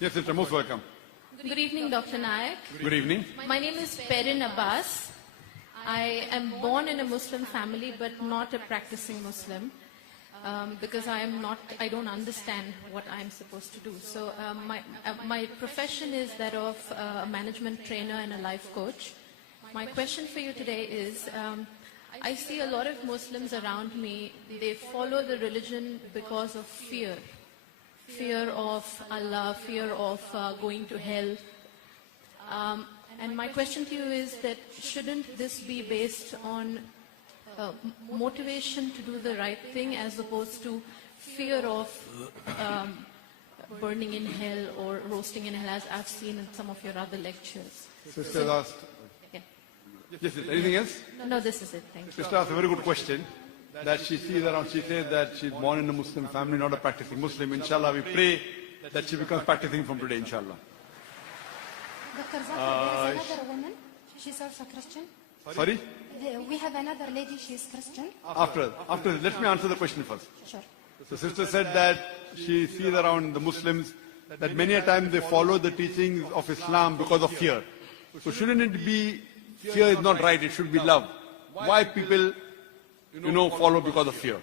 Yes, sister, most welcome. Good evening, Dr. Nayak. Good evening. My name is Perin Abbas. I am born in a Muslim family, but not a practicing Muslim, because I don't understand what I'm supposed to do. So my profession is that of a management trainer and a life coach. My question for you today is, I see a lot of Muslims around me, they follow the religion because of fear. Fear of Allah, fear of going to hell. And my question to you is that shouldn't this be based on motivation to do the right thing as opposed to fear of burning in hell or roasting in hell, as I've seen in some of your other lectures? Sister asked. Yeah. Yes, anything else? No, this is it. Thank you. Sister asked a very good question. That she sees around, she says that she's born in a Muslim family, not a practicing Muslim. Inshallah, we pray that she becomes practicing from today, inshallah. Dr. Zakir, there's another woman. She's also Christian. Sorry? We have another lady, she's Christian. After, let me answer the question first. Sure. The sister said that she sees around the Muslims that many a time they follow the teachings of Islam because of fear. So shouldn't it be, fear is not right, it should be love. Why people follow because of fear?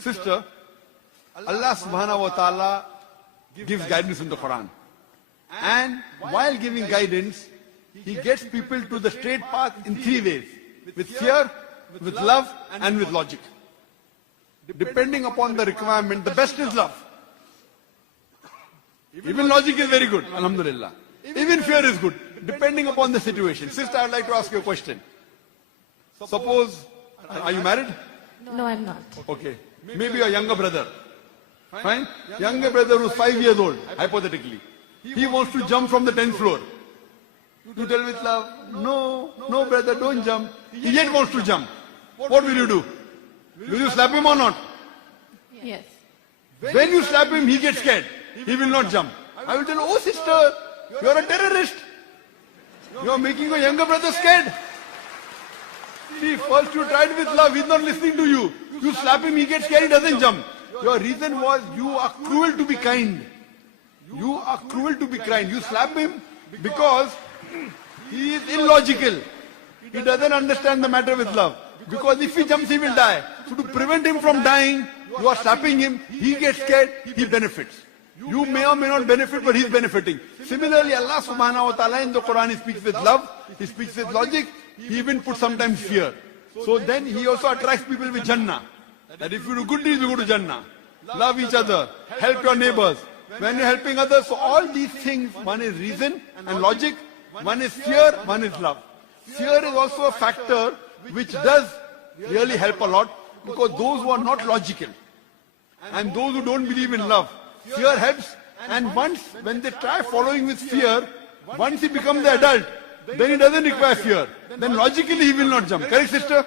Sister, Allah subhanahu wa ta'ala gives guidance in the Quran. And while giving guidance, He gets people to the straight path in three ways. With fear, with love, and with logic. Depending upon the requirement, the best is love. Even logic is very good, alhamdulillah. Even fear is good, depending upon the situation. Sister, I'd like to ask you a question. Suppose, are you married? No, I'm not. Okay. Maybe your younger brother. Fine? Younger brother who's 5 years old, hypothetically. He wants to jump from the 10th floor. You tell with love, no brother, don't jump. He yet wants to jump. What will you do? Will you slap him or not? Yes. When you slap him, he gets scared. He will not jump. I will tell, oh sister, you are a terrorist. You are making your younger brother scared. See, first you tried with love, he's not listening to you. You slap him, he gets scared, he doesn't jump. Your reason was, you are cruel to be kind. You are cruel to be kind. You slap him because he is illogical. He doesn't understand the matter with love. Because if he jumps, he will die. So to prevent him from dying, you are slapping him, he gets scared, he benefits. You may or may not benefit, but he's benefiting. Similarly, Allah subhanahu wa ta'ala in the Quran, He speaks with love, He speaks with logic, He even puts sometimes fear. So then He also attracts people with Jannah. That if you do good deeds, you go to Jannah. Love each other, help your neighbors. When you're helping others, so all these things, one is reason and logic, one is fear, one is love. Fear is also a factor which does really help a lot, because those who are not logical and those who don't believe in love, fear helps. And once, when they try following with fear, once he becomes the adult, then he doesn't require fear. Then logically he will not jump. Correct, sister?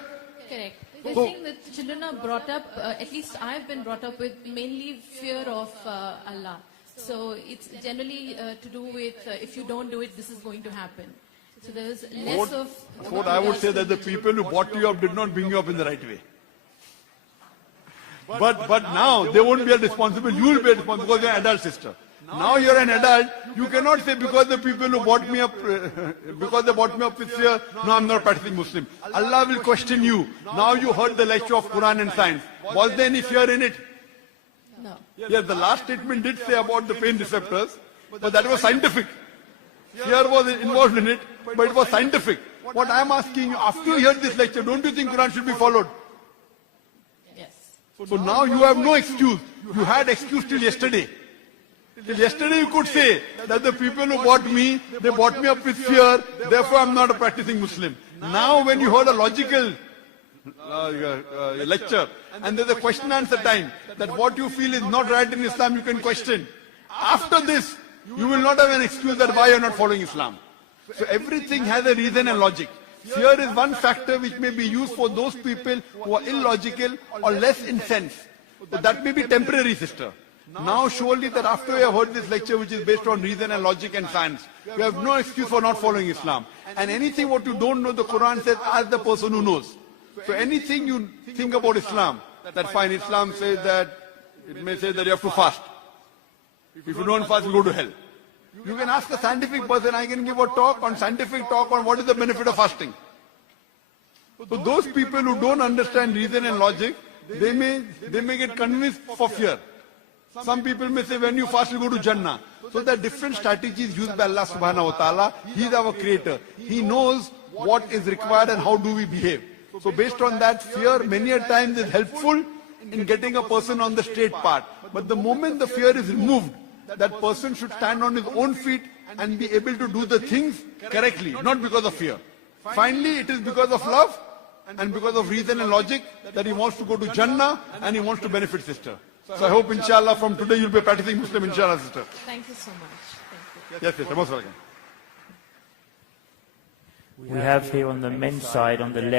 Correct. They think that children are brought up, at least I've been brought up with mainly fear of Allah. So it's generally to do with, if you don't do it, this is going to happen. So there's less of... What I would say that the people who brought you up did not bring you up in the right way. But now they won't be responsible, you will be responsible because you're an adult, sister. Now you're an adult, you cannot say because the people who brought me up, because they brought me up with fear, no, I'm not a practicing Muslim. Allah will question you. Now you heard the lecture of Quran and science. Was there any fear in it? No. Yes, the last statement did say about the pain receptors, but that was scientific. Fear was involved in it, but it was scientific. What I am asking you, after you heard this lecture, don't you think Quran should be followed? Yes. So now you have no excuse. You had excuse till yesterday. Till yesterday you could say that the people who bought me, they bought me up with fear, therefore I'm not a practicing Muslim. Now when you heard a logical lecture, and there's a question answer time, that what you feel is not right in Islam, you can question. After this, you will not have an excuse that why you're not following Islam. So everything has a reason and logic. Fear is one factor which may be used for those people who are illogical or less in sense. But that may be temporary, sister. Now surely that after you have heard this lecture which is based on reason and logic and science, you have no excuse for not following Islam. And anything what you don't know, the Quran says, ask the person who knows. So anything you think about Islam, that fine, Islam says that, it may say that you have to fast. If you don't fast, you go to hell. You can ask a scientific person, I can give a talk on scientific talk on what is the benefit of fasting. So those people who don't understand reason and logic, they may get convinced for fear. Some people may say when you fast you go to Jannah. So there are different strategies used by Allah subhanahu wa ta'ala. He is our creator. He knows what is required and how do we behave. So based on that, fear many a times is helpful in getting a person on the straight path. But the moment the fear is removed, that person should stand on his own feet and be able to do the things correctly, not because of fear. Finally, it is because of love and because of reason and logic that he wants to go to Jannah and he wants to benefit sister. So I hope inshallah from today you'll be a practicing Muslim, inshallah sister. Thank you so much. Thank you. Yes, sister, most welcome. We have here on the men's side, on the left,